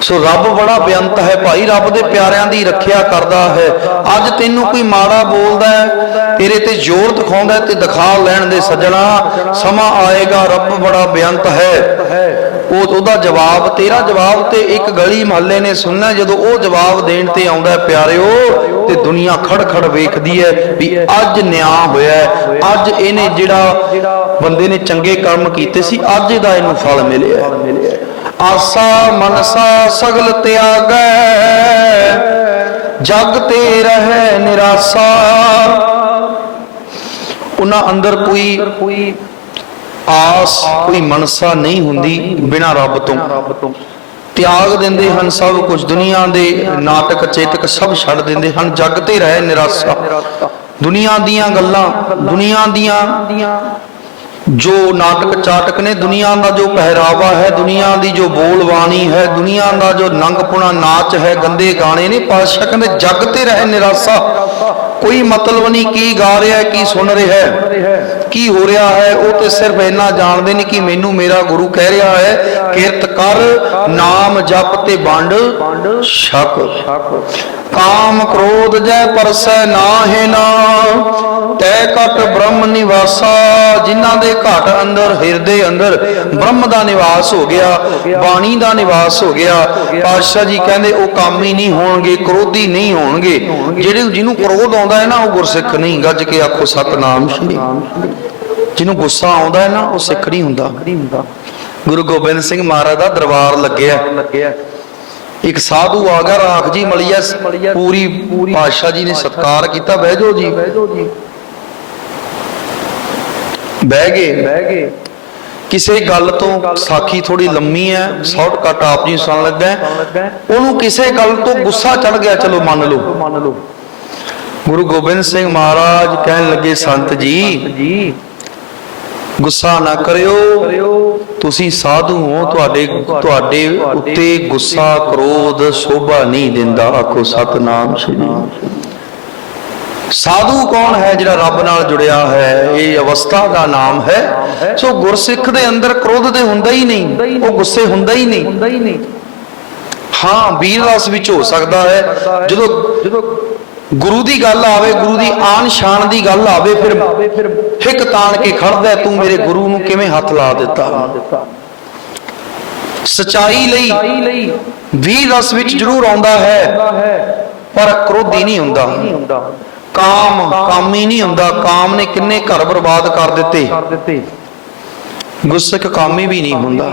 ਸੋ ਰੱਬ ਬੜਾ ਬੇਅੰਤ ਹੈ ਭਾਈ, ਰੱਬ ਦੇ ਪਿਆਰਿਆਂ ਦੀ ਰੱਖਿਆ ਕਰਦਾ ਹੈ ਅੱਜ ਤੈਨੂੰ ਕੋਈ ਮਾੜਾ ਬੋਲਦਾ ਹੈ, ਤੇਰੇ ਤੇ ਜ਼ੋਰ ਦਿਖਾਉਂਦਾ ਤੇ ਦਿਖਾ ਲੈਣ ਦੇ ਸੱਜਣਾ, ਸਮਾਂ ਆਏਗਾ, ਰੱਬ ਬੜਾ ਬੇਅੰਤ ਹੈ ਉਹ ਉਹਦਾ ਜਵਾਬ, ਤੇਰਾ ਜਵਾਬ ਤੇ ਇੱਕ ਗਲੀ ਮਹੱਲੇ ਨੇ ਸੁਣਨਾ ਜਦੋਂ ਉਹ ਜਵਾਬ ਦੇਣ ਤੇ ਆਉਂਦਾ ਹੈ, ਪਿਆਰਿਓ, ਤੇ ਦੁਨੀਆ ਖੜ ਖੜ ਵੇਖਦੀ ਹੈ ਵੀ ਅੱਜ ਨਿਆਂ ਹੋਇਆ ਅੱਜ ਇਹਨੇ ਜਿਹੜਾ ਬੰਦੇ ਨੇ ਚੰਗੇ ਕੰਮ ਕੀਤੇ ਸੀ, ਅੱਜ ਇਹਦਾ ਇਹਨੂੰ ਫਲ ਮਿਲਿਆ ਹੈ। ਆਸਾ ਮਨਸਾ ਸਗਲ ਤਿਆਗੈ, ਜਗ ਤੇ ਰਹਿ ਨਿਰਾਸਾ। ਉਹਨਾਂ ਅੰਦਰ ਕੋਈ ਆਸ, ਕੋਈ ਮਨਸਾ ਨਹੀਂ ਹੁੰਦੀ ਬਿਨਾ ਰੱਬ ਤੋਂ। ਤਿਆਗ ਦਿੰਦੇ ਹਨ ਸਭ ਕੁਝ, ਦੁਨੀਆ ਦੇ ਨਾਟਕ, ਚੇਤਕ ਸਭ ਛੱਡ ਦਿੰਦੇ ਹਨ, ਜਗ ਤੇ ਰਹਿ ਨਿਰਾਸਾ। ਦੁਨੀਆ ਦੀਆਂ ਗੱਲਾਂ, ਦੁਨੀਆ ਦੀਆਂ ਜੋ ਨਾਟਕ ਚਾਟਕ ਨੇ ਦੁਨੀਆ ਦਾ ਜੋ ਪਹਿਰਾਵਾ ਹੈ, ਦੁਨੀਆ ਦੀ ਜੋ ਬੋਲਬਾਣੀ ਹੈ, ਦੁਨੀਆ ਦਾ ਜੋ ਨੰਗਪੁਣਾ ਨਾਚ ਹੈ, ਗੰਦੇ ਗਾਣੇ ਨੇ ਪਾਤਸ਼ਾਹ ਕਹਿੰਦੇ ਜੱਗ ਤੇ ਰਹਿ ਨਿਰਾਸਾ। ਕੋਈ ਮਤਲਬ ਨਹੀਂ ਕੀ ਗਾ ਰਿਹਾ, ਕੀ ਸੁਣ ਰਿਹਾ ਕੀ ਹੋ ਰਿਹਾ ਹੈ, ਉਹ ਤੇ ਸਿਰਫ ਇੰਨਾ ਜਾਣਦੇ ਨੇ ਕਿ ਮੈਨੂੰ ਮੇਰਾ ਗੁਰੂ ਕਹਿ ਰਿਹਾ ਹੈ, ਕਿਰਤ ਕਰ, ਨਾਮ ਜਪ ਤੇ ਵੰਡ, ਛਕ। ਕਾਮ ਕ੍ਰੋਧ ਜੈ ਪਰਸੈ ਨਾਹਿ ਨਾ, ਤੈ ਕਟ ਬ੍ਰਹਮ ਨਿਵਾਸਾ, ਜਿਨ੍ਹਾਂ ਦੇ ਘਟ ਅੰਦਰ, ਹਿਰਦੇ ਅੰਦਰ ਬ੍ਰਹਮ ਦਾ ਨਿਵਾਸ ਹੋ ਗਿਆ, ਬਾਣੀ ਦਾ ਨਿਵਾਸ ਹੋ ਗਿਆ। ਪਾਤਸ਼ਾਹ ਜੀ ਕਹਿੰਦੇ, ਉਹ ਕਾਮੀ ਨਹੀਂ ਹੋਣਗੇ, ਕ੍ਰੋਧੀ ਨਹੀਂ ਹੋਣਗੇ। ਜਿਹੜੇ ਜਿਹਨੂੰ ਕ੍ਰੋਧ ਆਉਂਦਾ ਹੈ ਨਾ, ਉਹ ਗੁਰਸਿੱਖ ਨਹੀਂ, ਗੱਜ ਕੇ ਆਖੋ, ਸਤਨਾਮ ਸ਼੍ਰੀ। ਜਿਹਨੂੰ ਗੁੱਸਾ ਆਉਂਦਾ ਹੈ ਨਾ, ਉਹ ਸਿੱਖ ਨਹੀਂ ਹੁੰਦਾ। ਗੁਰੂ ਗੋਬਿੰਦ ਸਿੰਘ ਮਹਾਰਾਜ ਦਾ ਦਰਬਾਰ ਲੱਗਿਆ। ਇੱਕ ਸਾਧੂ ਆ ਗਿਆ ਰਾਖ ਜੀ ਮਲੀਆ ਪੂਰੀ ਪਾਤਸ਼ਾਹ ਜੀ ਨੇ ਸਤਕਾਰ ਕੀਤਾ ਬਹਿ ਜਾਓ ਜੀ। ਬਹਿ ਗਏ। ਬਹਿ ਗਏ। ਕਿਸੇ ਗੱਲ ਤੋਂ ਸਾਖੀ ਥੋੜੀ ਲੰਮੀ ਹੈ ਸ਼ਾਰਟਕਟ ਆਪ ਜੀ ਸੁਣ ਲੱਗਾ। ਉਹਨੂੰ ਕਿਸੇ ਗੱਲ ਤੋਂ ਗੁੱਸਾ ਚੜ ਗਿਆ ਚਲੋ ਮੰਨ ਲਓ। ਮੰਨ ਲਓ। ਗੁਰੂ ਗੋਬਿੰਦ ਸਿੰਘ ਮਹਾਰਾਜ ਕਹਿਣ ਲੱਗੇ ਸੰਤ ਜੀ ਗੁੱਸਾ ਨਾ ਕਰਿਓ। ਤੁਸੀਂ ਸਾਧੂ ਹੋ, ਤੁਹਾਡੇ ਤੁਹਾਡੇ ਉੱਤੇ ਗੁੱਸਾ, ਕ੍ਰੋਧ, ਸ਼ੋਭਾ ਨਹੀਂ ਦਿੰਦਾ। ਆਖੋ, ਸਤਨਾਮ ਸ਼੍ਰੀ ਸਾਧੂ ਕੌਣ ਹੈ ਜਿਹੜਾ ਰੱਬ ਨਾਲ ਜੁੜਿਆ ਹੈ? ਇਹ ਅਵਸਥਾ ਦਾ ਨਾਮ ਹੈ। ਸੋ ਗੁਰਸਿੱਖ ਦੇ ਅੰਦਰ ਕ੍ਰੋਧ ਤੇ ਹੁੰਦਾ ਹੀ ਨਹੀਂ। ਉਹ ਗੁੱਸੇ ਹੁੰਦਾ ਹੀ ਨਹੀਂ। ਹਾਂ ਵੀਰ ਰਸ ਵਿੱਚ ਹੋ ਸਕਦਾ ਹੈ। ਜਦੋਂ ਜਦੋਂ ਗੁਰੂ ਦੀ ਗੱਲ ਆਵੇ, ਗੁਰੂ ਦੀ ਆਨ ਸ਼ਾਨ ਦੀ ਗੱਲ ਆਵੇ, ਫਿਰ ਹਿੱਕ ਤਾਣ ਕੇ ਖੜਦਾ, ਤੂੰ ਮੇਰੇ ਗੁਰੂ ਨੂੰ ਕਿਵੇਂ ਹੱਥ ਲਾ ਦਿੱਤਾ? ਸਚਾਈ ਲਈ ਵੀਰ ਰਸ ਵਿੱਚ ਜ਼ਰੂਰ ਆਉਂਦਾ ਹੈ, ਪਰ ਕ੍ਰੋਧੀ ਨਹੀਂ ਹੁੰਦਾ। ਕਾਮ, ਕਾਮੀ ਨਹੀਂ ਹੁੰਦਾ। ਕਾਮ ਨੇ ਕਿੰਨੇ ਘਰ ਬਰਬਾਦ ਕਰ ਦਿੱਤੇ। ਗੁੱਸਕ ਕਾਮੀ ਵੀ ਨਹੀਂ ਹੁੰਦਾ।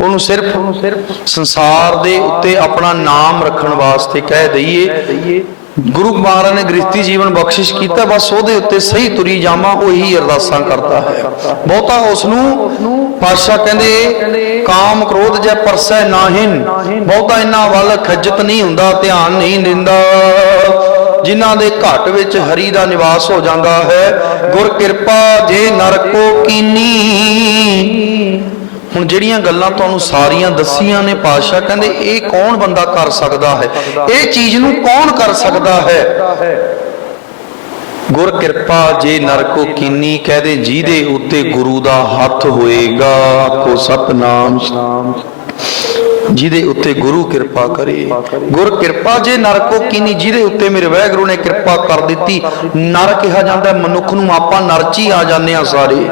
ਉਹਨੂੰ ਸਿਰਫ ਸੰਸਾਰ ਦੇ ਉੱਤੇ ਆਪਣਾ ਨਾਮ ਰੱਖਣ ਵਾਸਤੇ ਕਹਿ ਦਈਏ ਗੁਰੂ ਮਹਾਰਾਜ ਨੇ ਗ੍ਰਸਤੀ ਜੀਵਨ ਬਖਸ਼ਿਸ਼ ਕੀਤਾ, ਬਸ ਉਹਦੇ ਉੱਤੇ ਸਹੀ ਤੁਰੀ ਜਾਵਾਂ, ਉਹੀ ਅਰਦਾਸਾਂ ਕਰਦਾ ਹੈ। ਬਹੁਤਾ ਉਸ ਨੂੰ ਪਾਤਸ਼ਾਹ ਕਹਿੰਦੇ, ਕਾਮ ਕ੍ਰੋਧ ਜੈ ਪਰਸੈ ਨਾਹਿਨ ਬਹੁਤਾ ਇਹਨਾਂ ਵੱਲ ਖੱਜਤ ਨਹੀਂ ਹੁੰਦਾ, ਧਿਆਨ ਨਹੀਂ ਦਿੰਦਾ। ਜਿਨ੍ਹਾਂ ਦੇ ਘਟ ਵਿੱਚ ਹਰੀ ਦਾ ਨਿਵਾਸ ਹੋ ਜਾਂਦਾ ਹੈ, ਗੁਰ ਕਿਰਪਾ ਜੇ ਨਰਕੋ ਕੀਨੀ। ਹੁਣ ਜਿਹੜੀਆਂ ਗੱਲਾਂ ਤੁਹਾਨੂੰ ਸਾਰੀਆਂ ਦੱਸੀਆਂ ਨੇ ਪਾਤਸ਼ਾਹ, ਕਹਿੰਦੇ ਇਹ ਕੌਣ ਬੰਦਾ ਕਰ ਸਕਦਾ ਹੈ? ਇਹ ਚੀਜ਼ ਨੂੰ ਕੌਣ ਕਰ ਸਕਦਾ ਹੈ? ਗੁਰ ਕਿਰਪਾ ਜੇ ਨਰਕੋ ਕੀਨੀ, ਕਹਦੇ ਜਿਹਦੇ ਉੱਤੇ ਗੁਰੂ ਦਾ ਹੱਥ ਹੋਏਗਾ ਆਖੋ ਸਤਨਾਮ। ਜਿਹਦੇ ਉੱਤੇ ਗੁਰੂ ਕਿਰਪਾ ਕਰੇ। ਗੁਰ ਕਿਰਪਾ ਜੇ ਨਰਕੋ ਕੀਨੀ ਜਿਹਦੇ ਉੱਤੇ ਮੇਰੇ ਵਾਹਿਗੁਰੂ ਨੇ ਕਿਰਪਾ ਕਰ ਦਿੱਤੀ। ਨਰ ਕਿਹਾ ਜਾਂਦਾ ਮਨੁੱਖ ਨੂੰ ਆਪਾਂ ਨਰਚੀ ਆ ਜਾਂਦੇ ਆ ਸਾਰੇ।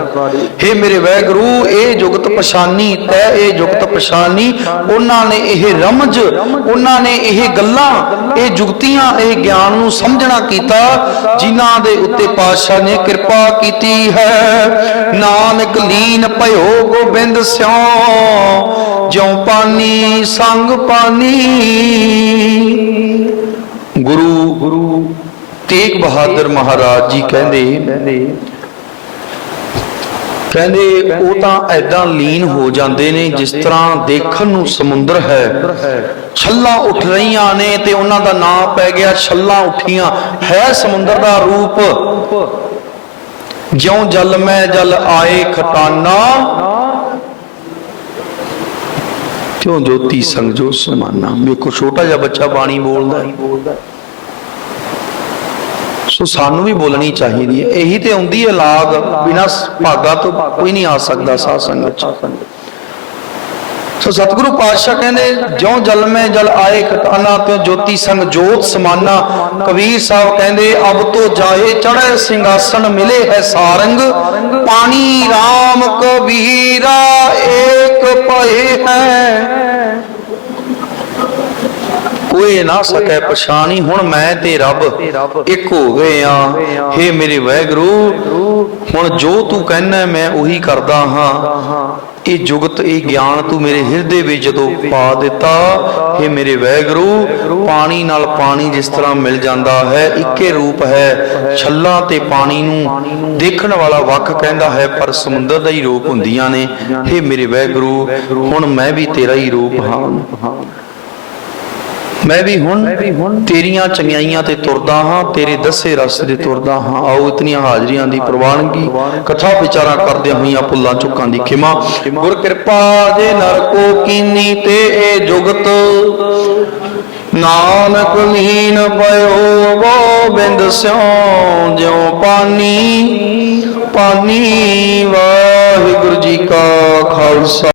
ਹੇ ਮੇਰੇ ਵਾਹਿਗੁਰੂ ਇਹ ਜੁਗਤ ਪਛਾਨੀ, ਤੈ ਇਹ ਜੁਗਤ ਪਛਾਨੀ। ਉਹਨਾਂ ਨੇ ਇਹ ਰਮਜ, ਉਹਨਾਂ ਨੇ ਇਹ ਗੱਲਾਂ, ਇਹ ਜੁਗਤੀਆਂ, ਇਹ ਗਿਆਨ ਨੂੰ ਸਮਝਣਾ ਕੀਤਾ, ਜਿਨ੍ਹਾਂ ਦੇ ਉੱਤੇ ਪਾਤਸ਼ਾਹ ਨੇ ਕਿਰਪਾ ਕੀਤੀ ਹੈ। ਨਾਨਕ ਲੀਨ ਭਇਓ ਗੋਬਿੰਦ ਸਿਉ ਜਿਉ ਪਾਨੀ ਸੰਗ ਪਾਨੀ। ਗੁਰੂ ਗੁਰੂ ਤੇਗ ਬਹਾਦਰ ਮਹਾਰਾਜ ਜੀ ਕਹਿੰਦੇ ਕਹਿੰਦੇ ਉਹ ਤਾਂ ਐਦਾਂ ਲੀਨ ਹੋ ਜਾਂਦੇ ਨੇ ਜਿਸ ਤਰ੍ਹਾਂ ਦੇਖਣ ਨੂੰ ਸਮੁੰਦਰ ਹੈ। ਛੱਲਾਂ ਉੱਠ ਰਹੀਆਂ ਨੇ ਤੇ ਉਹਨਾਂ ਦਾ ਨਾਮ ਪੈ ਗਿਆ ਛੱਲਾਂ ਉੱਠੀਆਂ। ਹੈ ਸਮੁੰਦਰ ਦਾ ਰੂਪ। ਜਿਉਂ ਜਲ ਮੈਂ ਜਲ ਆਏ ਖਟਾਨਾ। ਕਿਉਂ ਜੋਤੀ ਸੰਗ ਜੋ ਸਮਾਨਾ ਵੇਖੋ ਛੋਟਾ ਜਿਹਾ ਬੱਚਾ ਬਾਣੀ ਬੋਲਦਾ ਹੈ। ਸੋ ਸਾਨੂੰ ਵੀ ਬੋਲਣੀ ਚਾਹੀਦੀ ਹੈ। ਇਹੀ ਤੇ ਆਉਂਦੀ ਹੈ ਲਾਗ, ਬਿਨਾ ਭਾਗਾ ਤੋਂ ਕੋਈ ਨਹੀਂ ਆ ਸਕਦਾ ਸਾਧ ਸੰਗਤ ਚ। ਸੋ ਸਤਿਗੁਰੂ ਪਾਤਸ਼ਾਹ ਕਹਿੰਦੇ, ਜਿਉਂ ਜਲ ਮੈਂ ਜਲ ਆਏ ਖਟਾਨਾ ਤੇ ਜੋਤੀ ਸੰਗ ਜੋਤ ਸਮਾਨਾ। ਕਬੀਰ ਸਾਹਿਬ ਕਹਿੰਦੇ, ਅਬ ਤੋ ਜਾਏ, ਚੜ੍ਹੇ ਸਿੰਘਾਸਨ ਮਿਲੇ ਹੈ ਸਾਰੰਗ। ਪਾਣੀ RAM ਕਬੀਰਾ ਏਕ ਪਏ ਹੈ। ਕੋਈ ਨਾ ਸਕੈ ਪਛਾਣੀ, ਹੁਣ ਮੈਂ ਤੇ ਰੱਬ ਇੱਕ ਹੋ ਗਏ ਆ। ਹੇ ਮੇਰੇ ਵਾਹਿਗੁਰੂ ਹੁਣ ਜੋ ਤੂੰ ਕਹਿਣਾ ਮੈਂ ਉਹੀ ਕਰਦਾ ਹਾਂ। ਇਹ ਜੁਗਤ, ਇਹ ਗਿਆਨ ਤੂੰ ਮੇਰੇ ਹਿਰਦੇ ਵਿੱਚ ਜਦੋਂ ਪਾ ਦਿੱਤਾ, ਹੇ ਮੇਰੇ ਵਾਹਿਗੁਰੂ ਪਾਣੀ ਨਾਲ ਪਾਣੀ ਜਿਸ ਤਰ੍ਹਾਂ ਮਿਲ ਜਾਂਦਾ ਹੈ, ਇੱਕੇ ਰੂਪ ਹੈ। ਛੱਲਾ ਤੇ ਪਾਣੀ ਨੂੰ ਦੇਖਣ ਵਾਲਾ ਵੱਖ ਕਹਿੰਦਾ ਹੈ, ਪਰ ਸਮੁੰਦਰ ਦਾ ਹੀ ਰੂਪ ਹੁੰਦੀਆਂ ਨੇ। ਹੇ ਮੇਰੇ ਵਾਹਿਗੁਰੂ ਹੁਣ ਮੈਂ ਵੀ ਤੇਰਾ ਹੀ ਰੂਪ ਹਾਂ। ਮੈਂ ਵੀ ਹੁਣ ਤੇਰੀਆਂ ਚੰਗਿਆਈਆਂ ਤੇ ਤੁਰਦਾ ਹਾਂ, ਤੇਰੇ ਦੱਸੇ ਰਸਤੇ ਤੇ ਤੁਰਦਾ ਹਾਂ। ਆਓ ਇਤਨੀਆਂ ਹਾਜ਼ਰੀਆਂ ਦੀ ਪ੍ਰਵਾਨਗੀ, ਕਥਾ ਵਿਚਾਰਾ ਕਰਦੇ ਹੋਈਆਂ ਭੁੱਲਾਂ ਚੁੱਕਾਂ ਦੀ ਖਿਮਾ। ਗੁਰ ਕਿਰਪਾ ਜੇ ਨਰਕੋ ਕੀਨੀ ਤੇ ਇਹ ਜੁਗਤ। ਨਾਨਕ ਲੀਨ ਪਇਓ ਵੋ ਸਿਉ, ਜਿਉ ਪਾਨੀ ਪਾਨੀ ਵਾਹਿਗੁਰੂ ਜੀ ਕਾ ਖਾਲਸਾ।